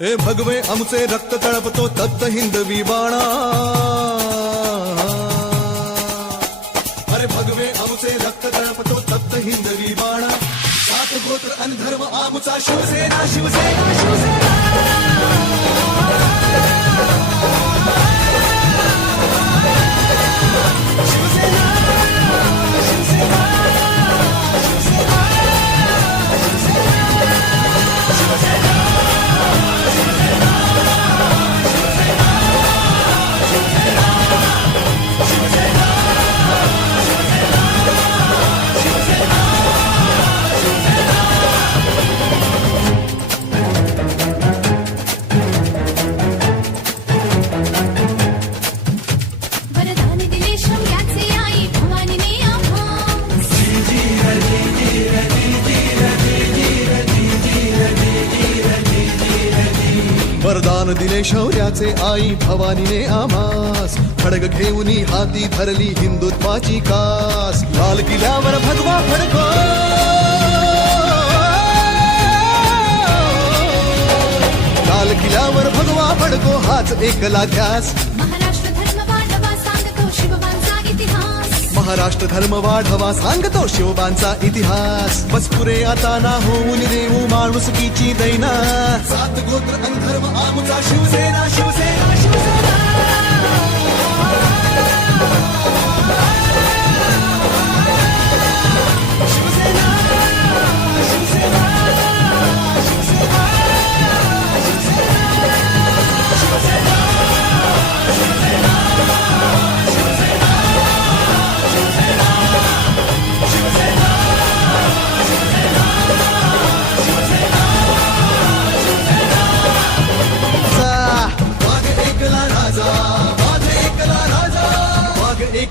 हे भगवे आमचे रक्त तळपतो तप्त हिंदवी बाणा. अरे भगवे आमचे रक्त तळपतो तप्त हिंदवी बाणा. सात गोत्र अनधर्म आमचा शिवसेना शिवसेना शिवसेना. दान दिले शौर्याचे आई भवानीने आमास. खडग घेऊन हाती धरली हिंदुत्वाची कास. लाल किल्ल्यावर भगवा फडको. लाल किल्ल्यावर भगवा फडको हाच एकला ध्यास महाराष्ट्र धर्म पांडवा सांगतो शिवबांचा इतिहास. महाराष्ट्र धर्म वाढवा सांगतो शिवबांचा इतिहास. बस पुरे आता ना होऊन देऊ माणुसकीची दैना सात गोत्र आणि धर्म आमचा शिवसेना शिवसेना शिवसेना.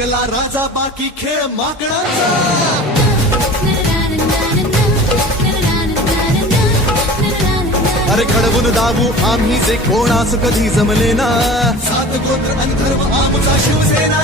वाघ एकला राजा बाकी खेळ माकडाचा अरे घडवून दाबू आम्ही जे कोणास कधी जमले ना. सात गोत्र आणि आमचा शिवसेना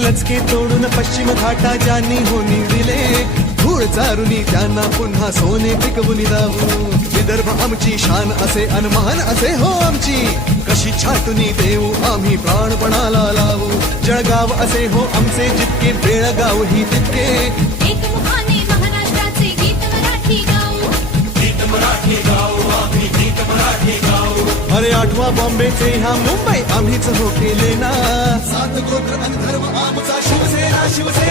लचके तोडून पश्चिम घाटा ज्यांनी होनी दिले. धूळ चारुनी त्यांना पुन्हा सोने पिकवून दावू विदर्भ आमची शान असे अनमान असे हो आमची. कशी छाटुनी देऊ आम्ही प्राणपणाला लावू. जळगाव असे हो आमचे जितके बेळगाव ही तितके. गीत मराठी अरे आठवा बॉम्बेचे ह्या मुंबई आम्हीच हो केले ना सात गोत्र अनधर्व आमचा शिवसेना शिवसेना